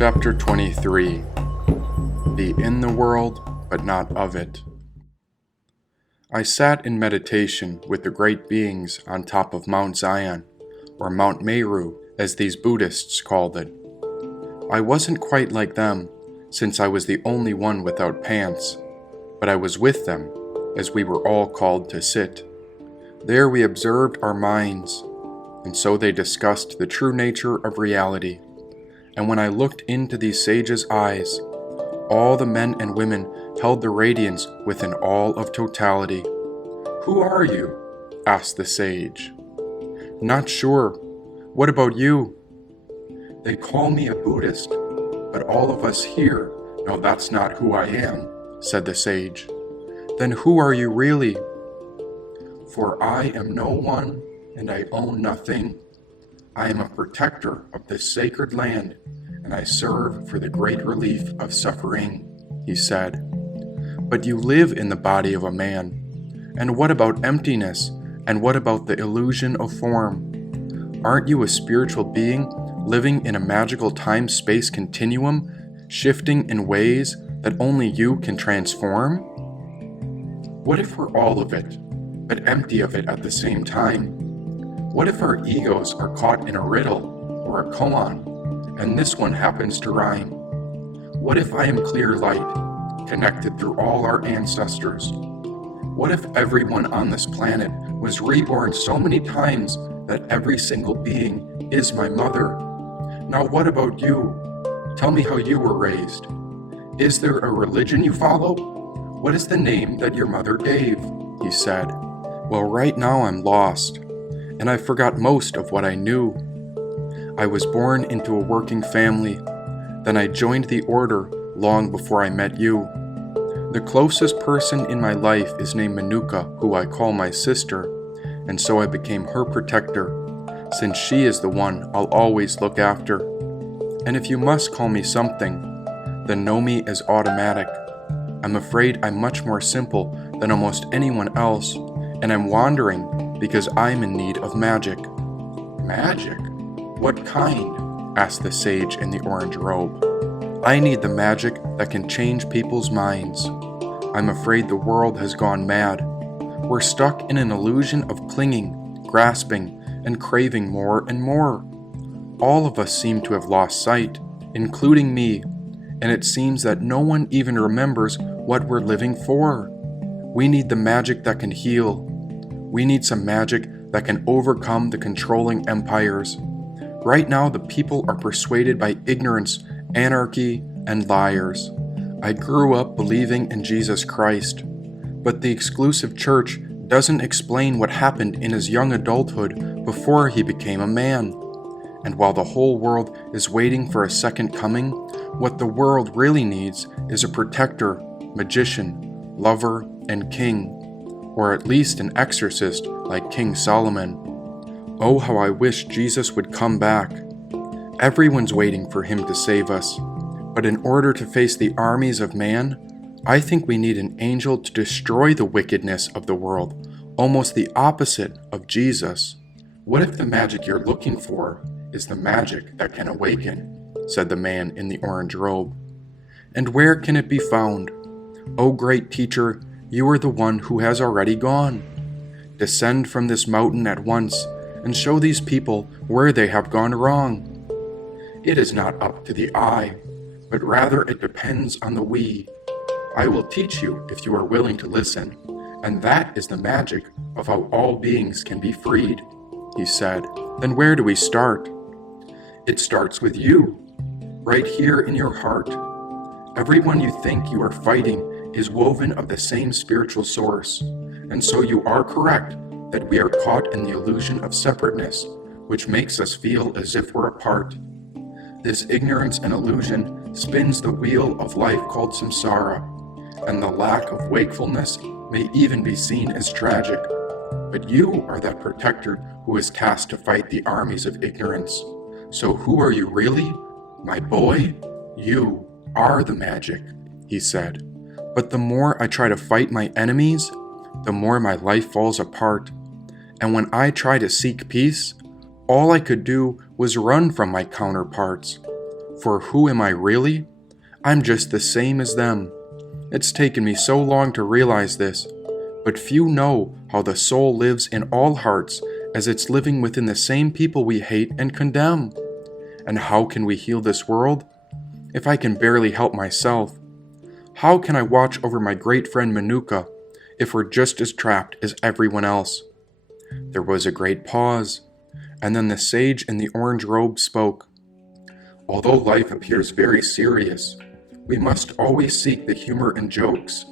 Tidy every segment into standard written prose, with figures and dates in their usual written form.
Chapter 23. Be in the world, but not of it. I sat in meditation with the great beings on top of Mount Zion, or Mount Meru, as these Buddhists called it. I wasn't quite like them, since I was the only one without pants, but I was with them, as we were all called to sit. There we observed our minds, and so they discussed the true nature of reality. And when I looked into these sages' eyes, all the men and women held the radiance within all of totality. "Who are you?" asked the sage. "Not sure. What about you?" "They call me a Buddhist, but all of us here know that's not who I am," said the sage. "Then who are you really?" "For I am no one, and I own nothing. I am a protector of this sacred land, and I serve for the great relief of suffering," he said. "But you live in the body of a man. And what about emptiness? And what about the illusion of form? Aren't you a spiritual being living in a magical time-space continuum, shifting in ways that only you can transform? What if we're all of it, but empty of it at the same time? What if our egos are caught in a riddle or a koan, and this one happens to rhyme? What if I am clear light, connected through all our ancestors? What if everyone on this planet was reborn so many times that every single being is my mother? Now what about you? Tell me how you were raised. Is there a religion you follow? What is the name that your mother gave?" he said. "Well, right now I'm lost, and I forgot most of what I knew. I was born into a working family, then I joined the order long before I met you. The closest person in my life is named Manuka, who I call my sister, and so I became her protector, since she is the one I'll always look after. And if you must call me something, then know me as automatic. I'm afraid I'm much more simple than almost anyone else, and I'm wandering because I'm in need of magic." "Magic? What kind?" asked the sage in the orange robe. "I need the magic that can change people's minds. I'm afraid the world has gone mad. We're stuck in an illusion of clinging, grasping, and craving more and more. All of us seem to have lost sight, including me, and it seems that no one even remembers what we're living for. We need the magic that can heal. We need some magic that can overcome the controlling empires. Right now, the people are persuaded by ignorance, anarchy, and liars. I grew up believing in Jesus Christ, but the exclusive church doesn't explain what happened in his young adulthood before he became a man. And while the whole world is waiting for a second coming, what the world really needs is a protector, magician, lover, and king, or at least an exorcist like King Solomon. Oh, how I wish Jesus would come back. Everyone's waiting for him to save us, but in order to face the armies of man, I think we need an angel to destroy the wickedness of the world, almost the opposite of Jesus." "What if the magic you're looking for is the magic that can awaken?" said the man in the orange robe. "And where can it be found? O great teacher, you are the one who has already gone. Descend from this mountain at once and show these people where they have gone wrong." "It is not up to the I, but rather it depends on the we. I will teach you if you are willing to listen, and that is the magic of how all beings can be freed," he said. "Then where do we start?" "It starts with you, right here in your heart. Everyone you think you are fighting is woven of the same spiritual source, and so you are correct that we are caught in the illusion of separateness, which makes us feel as if we're apart. This ignorance and illusion spins the wheel of life called samsara, and the lack of wakefulness may even be seen as tragic. But you are that protector who is tasked to fight the armies of ignorance. So who are you really? My boy, you are the magic," he said. "But the more I try to fight my enemies, the more my life falls apart. And when I try to seek peace, all I could do was run from my counterparts. For who am I really? I'm just the same as them. It's taken me so long to realize this, but few know how the soul lives in all hearts as it's living within the same people we hate and condemn. And how can we heal this world if I can barely help myself? How can I watch over my great friend Manuka if we're just as trapped as everyone else? There was a great pause, and then the sage in the orange robe spoke. Although life appears very serious, we must always seek the humor in jokes.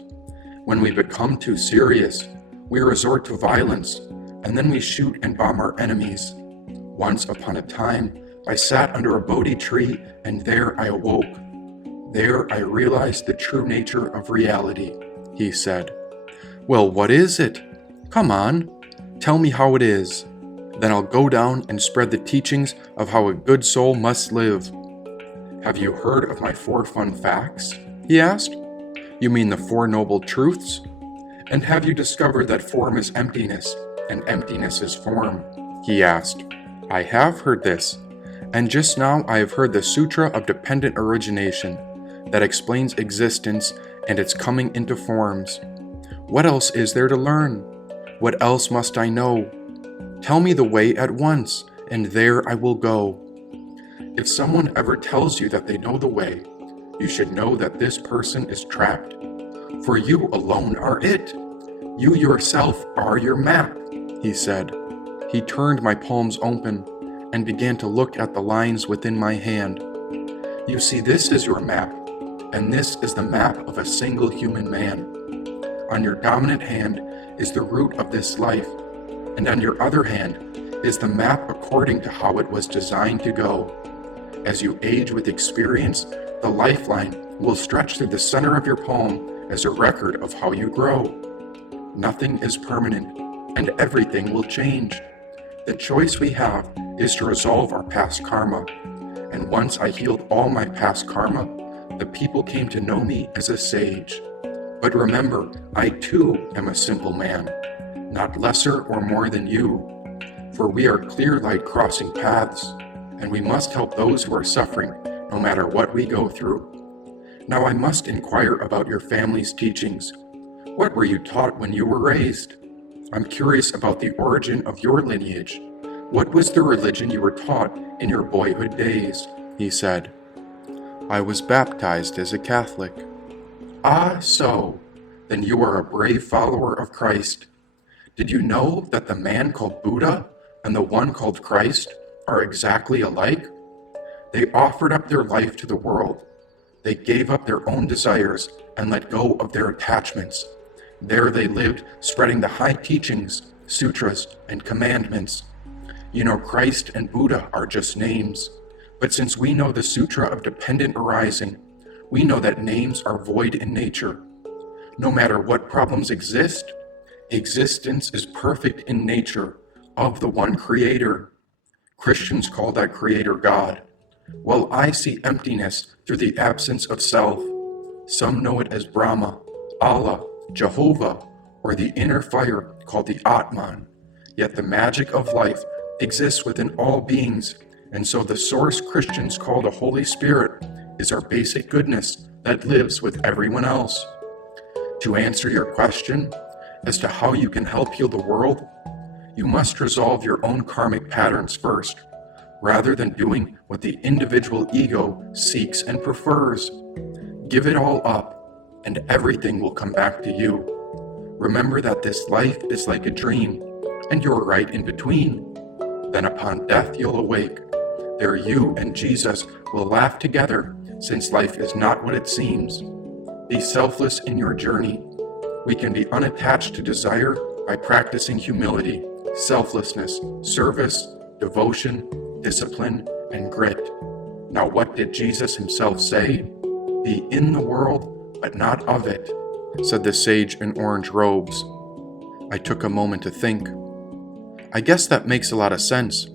When we become too serious, we resort to violence, and then we shoot and bomb our enemies. Once upon a time, I sat under a Bodhi tree, and there I awoke. There I realized the true nature of reality, he said. Well, what is it? Come on, tell me how it is. Then I'll go down and spread the teachings of how a good soul must live. Have you heard of my 4 fun facts? He asked. You mean the 4 noble truths? And have you discovered that form is emptiness, and emptiness is form? He asked. I have heard this, and just now I have heard the Sutra of Dependent Origination, that explains existence and its coming into forms. What else is there to learn? What else must I know? Tell me the way at once, and there I will go. If someone ever tells you that they know the way, you should know that this person is trapped. For you alone are it. You yourself are your map, he said. He turned my palms open and began to look at the lines within my hand. You see, this is your map, and this is the map of a single human man. On your dominant hand is the root of this life, and on your other hand is the map according to how it was designed to go. As you age with experience, the lifeline will stretch through the center of your palm as a record of how you grow. Nothing is permanent, and everything will change. The choice we have is to resolve our past karma, and once I healed all my past karma, the people came to know me as a sage. But remember, I too am a simple man, not lesser or more than you, for we are clear light crossing paths, and we must help those who are suffering no matter what we go through. Now I must inquire about your family's teachings. What were you taught when you were raised? I'm curious about the origin of your lineage. What was the religion you were taught in your boyhood days? He said. I was baptized as a Catholic. Ah, so. Then you are a brave follower of Christ. Did you know that the man called Buddha and the one called Christ are exactly alike? They offered up their life to the world. They gave up their own desires and let go of their attachments. There they lived, spreading the high teachings, sutras, and commandments. You know, Christ and Buddha are just names. But since we know the Sutra of Dependent Arising, we know that names are void in nature. No matter what problems exist, existence is perfect in nature of the one Creator. Christians call that Creator God. Well, I see emptiness through the absence of self. Some know it as Brahma, Allah, Jehovah, or the inner fire called the Atman. Yet the magic of life exists within all beings, and so the source Christians call the Holy Spirit is our basic goodness that lives with everyone else. To answer your question as to how you can help heal the world, you must resolve your own karmic patterns first, rather than doing what the individual ego seeks and prefers. Give it all up, and everything will come back to you. Remember that this life is like a dream, and you're right in between. Then upon death you'll awake. There you and Jesus will laugh together, since life is not what it seems. Be selfless in your journey. We can be unattached to desire by practicing humility, selflessness, service, devotion, discipline, and grit. Now what did Jesus himself say? Be in the world, but not of it, said the sage in orange robes. I took a moment to think. I guess that makes a lot of sense,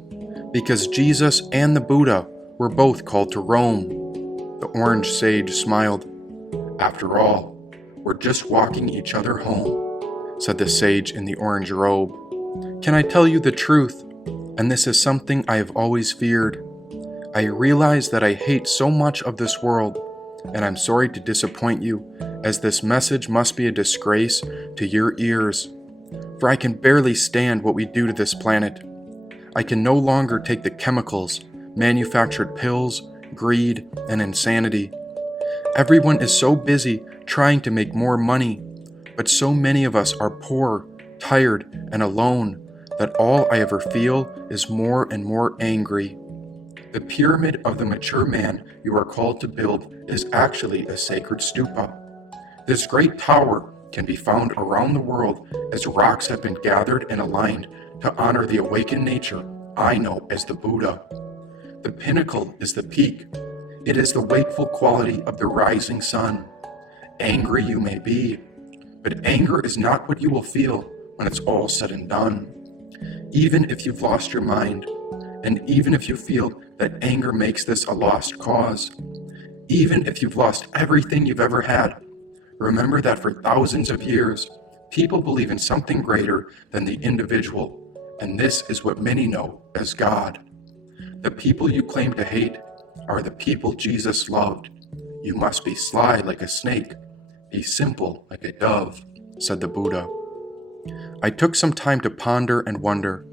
because Jesus and the Buddha were both called to Rome. The orange sage smiled. After all, we're just walking each other home, said the sage in the orange robe. Can I tell you the truth? And this is something I have always feared. I realize that I hate so much of this world, and I'm sorry to disappoint you, as this message must be a disgrace to your ears. For I can barely stand what we do to this planet. I can no longer take the chemicals, manufactured pills, greed, and insanity. Everyone is so busy trying to make more money, but so many of us are poor, tired, and alone that all I ever feel is more and more angry. The pyramid of the mature man you are called to build is actually a sacred stupa. This great tower can be found around the world as rocks have been gathered and aligned to honor the awakened nature I know as the Buddha. The pinnacle is the peak. It is the wakeful quality of the rising sun. Angry you may be, but anger is not what you will feel when it's all said and done. Even if you've lost your mind, and even if you feel that anger makes this a lost cause, even if you've lost everything you've ever had, remember that for thousands of years, people believe in something greater than the individual, and this is what many know as God. The people you claim to hate are the people Jesus loved. You must be sly like a snake, be simple like a dove, said the Buddha. I took some time to ponder and wonder,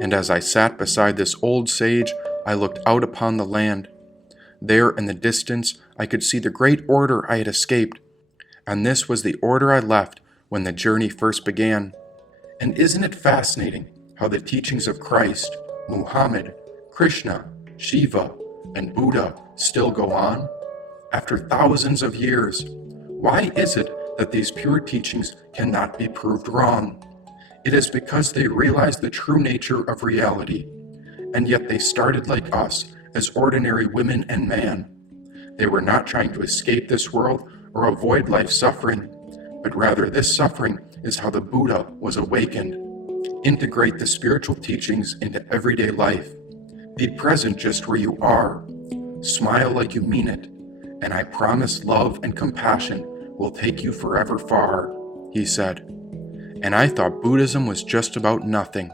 and as I sat beside this old sage, I looked out upon the land. There in the distance, I could see the great order I had escaped, and this was the order I left when the journey first began. And isn't it fascinating how the teachings of Christ, Muhammad, Krishna, Shiva, and Buddha still go on? After thousands of years, why is it that these pure teachings cannot be proved wrong? It is because they realize the true nature of reality, and yet they started like us as ordinary women and man. They were not trying to escape this world or avoid life suffering, but rather this suffering is how the Buddha was awakened. Integrate the spiritual teachings into everyday life. Be present just where you are. Smile like you mean it, and I promise love and compassion will take you forever far, he said. And I thought Buddhism was just about nothing.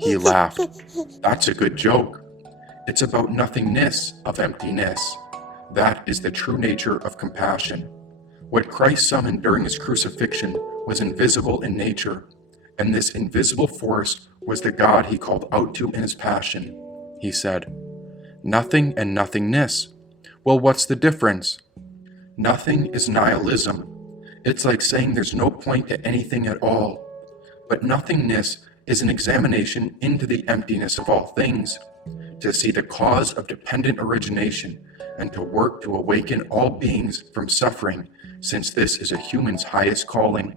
He laughed. That's a good joke. It's about nothingness of emptiness. That is the true nature of compassion. What Christ summoned during his crucifixion was invisible in nature, and this invisible force was the God he called out to in his passion. He said, "Nothing and nothingness. Well, what's the difference?" Nothing is nihilism. It's like saying there's no point to anything at all. But nothingness is an examination into the emptiness of all things, to see the cause of dependent origination, and to work to awaken all beings from suffering, since this is a human's highest calling.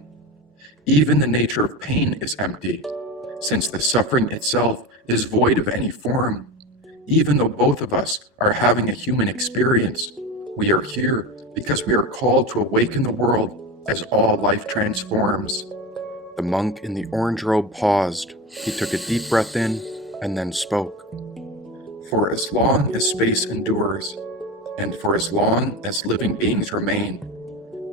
Even the nature of pain is empty, since the suffering itself is void of any form. Even though both of us are having a human experience, we are here because we are called to awaken the world as all life transforms. The monk in the orange robe paused. He took a deep breath in and then spoke. For as long as space endures, and for as long as living beings remain,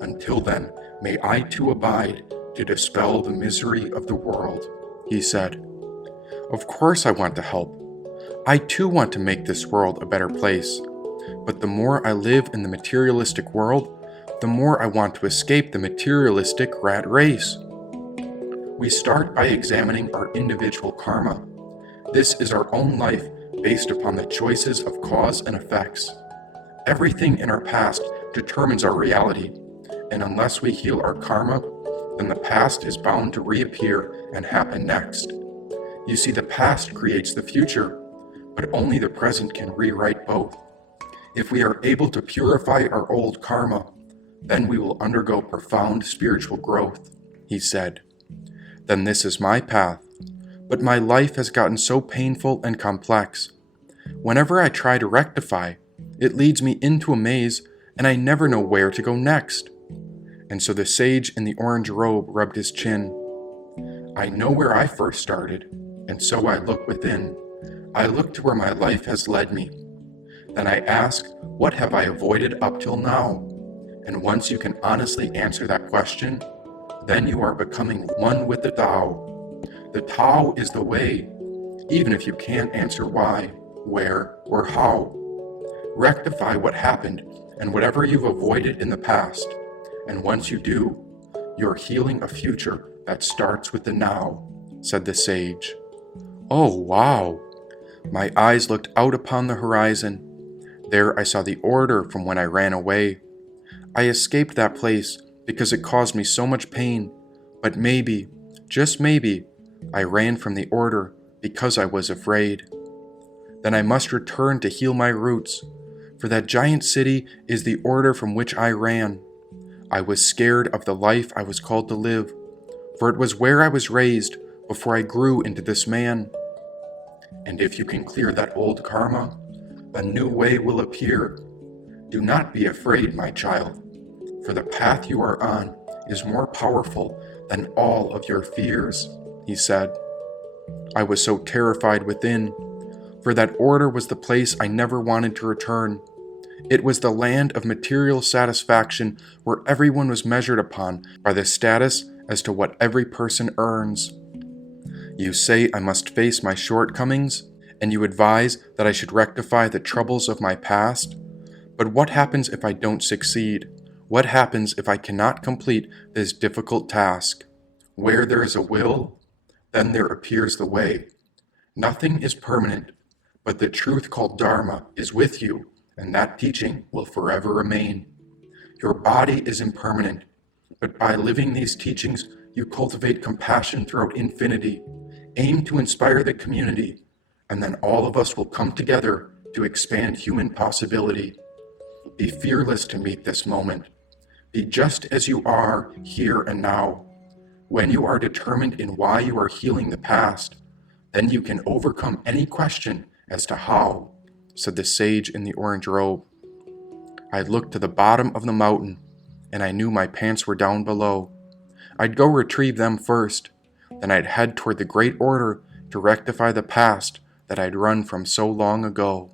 until then may I too abide to dispel the misery of the world, he said. Of course I want to help. I too want to make this world a better place. But the more I live in the materialistic world, the more I want to escape the materialistic rat race. We start by examining our individual karma. This is our own life based upon the choices of cause and effects. Everything in our past determines our reality, and unless we heal our karma, then the past is bound to reappear and happen next. You see, the past creates the future, but only the present can rewrite both. If we are able to purify our old karma, then we will undergo profound spiritual growth, he said. Then this is my path, but my life has gotten so painful and complex. Whenever I try to rectify, it leads me into a maze, and I never know where to go next. And so the sage in the orange robe rubbed his chin. I know where I first started, and so I look within. I look to where my life has led me. Then I ask, what have I avoided up till now? And once you can honestly answer that question, then you are becoming one with the Tao. The Tao is the way, even if you can't answer why, where, or how. Rectify what happened and whatever you've avoided in the past. And once you do, you're healing a future that starts with the now, said the sage. Oh, wow! My eyes looked out upon the horizon. There I saw the order from when I ran away. I escaped that place because it caused me so much pain, but maybe, just maybe, I ran from the order because I was afraid. Then I must return to heal my roots, for that giant city is the order from which I ran. I was scared of the life I was called to live, for it was where I was raised before I grew into this man. And if you can clear that old karma, a new way will appear. Do not be afraid, my child, for the path you are on is more powerful than all of your fears, he said. I was so terrified within, for that order was the place I never wanted to return. It was the land of material satisfaction where everyone was measured upon by the status as to what every person earns. You say I must face my shortcomings, and you advise that I should rectify the troubles of my past. But what happens if I don't succeed? What happens if I cannot complete this difficult task? Where there is a will, then there appears the way. Nothing is permanent, but the truth called Dharma is with you, and that teaching will forever remain. Your body is impermanent, but by living these teachings, you cultivate compassion throughout infinity. Aim to inspire the community, and then all of us will come together to expand human possibility. Be fearless to meet this moment. Be just as you are here and now. When you are determined in why you are healing the past, then you can overcome any question as to how, said the sage in the orange robe. I looked to the bottom of the mountain, and I knew my pants were down below. I'd go retrieve them first, then I'd head toward the great order to rectify the past that I'd run from so long ago.